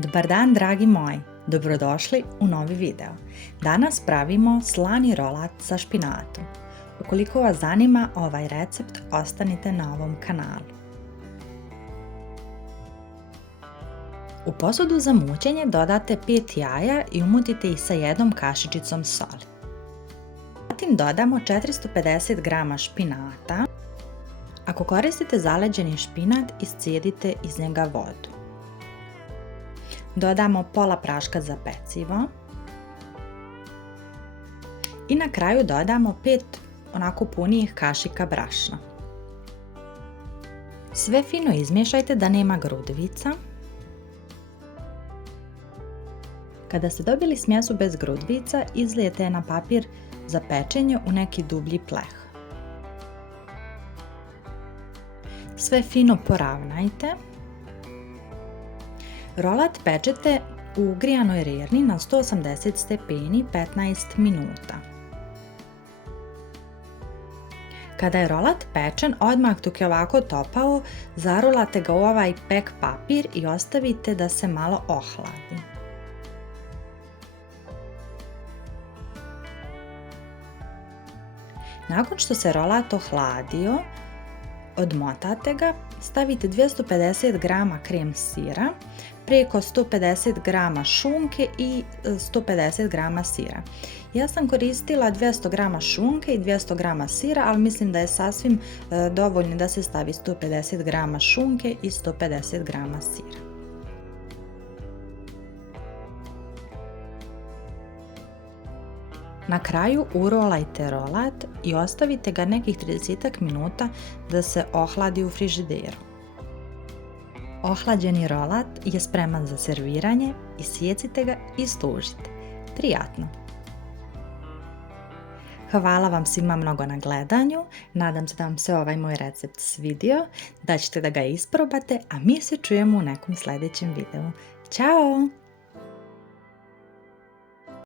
Dobar dan dragi moji, dobrodošli u novi video. Danas pravimo slani rolat sa špinatom. Ukoliko vas zanima ovaj recept, ostanite na ovom kanalu. U posudu za mućenje dodate 5 jaja i umutite ih sa jednom kašičicom soli. Zatim dodamo 450 g špinata. Ako koristite zaleđeni špinat, iscijedite iz njega vodu. Dodamo pola praška za pecivo i na kraju dodamo 5 onako punijih kašika brašna. Sve fino izmiješajte da nema grudivica. Kada ste dobili smjesu bez grudivica, izlijete je na papir za pečenje u neki dublji pleh. Sve fino poravnajte. Rolat pečete u ugrijanoj rerni na 180 stepeni 15 minuta. Kada je rolat pečen, odmah dok je ovako topao, zarolate ga u ovaj pek papir i ostavite da se malo ohladi. Nakon što se rolat ohladio, odmotate ga, stavite 250 g krem sira, preko 150 g šunke i 150 g sira. Ja sam koristila 200 g šunke i 200 g sira, ali mislim da je sasvim dovoljno da se stavi 150 g šunke i 150 g sira. Na kraju urolajte rolat i ostavite ga nekih 30 minuta da se ohladi u frižideru. Ohlađeni rolat je spreman za serviranje, isjecite ga i služite. Prijatno! Hvala vam svima mnogo na gledanju, nadam se da vam se ovaj moj recept svidio, da ćete da ga isprobate, a mi se čujemo u nekom sljedećem videu. Ćao!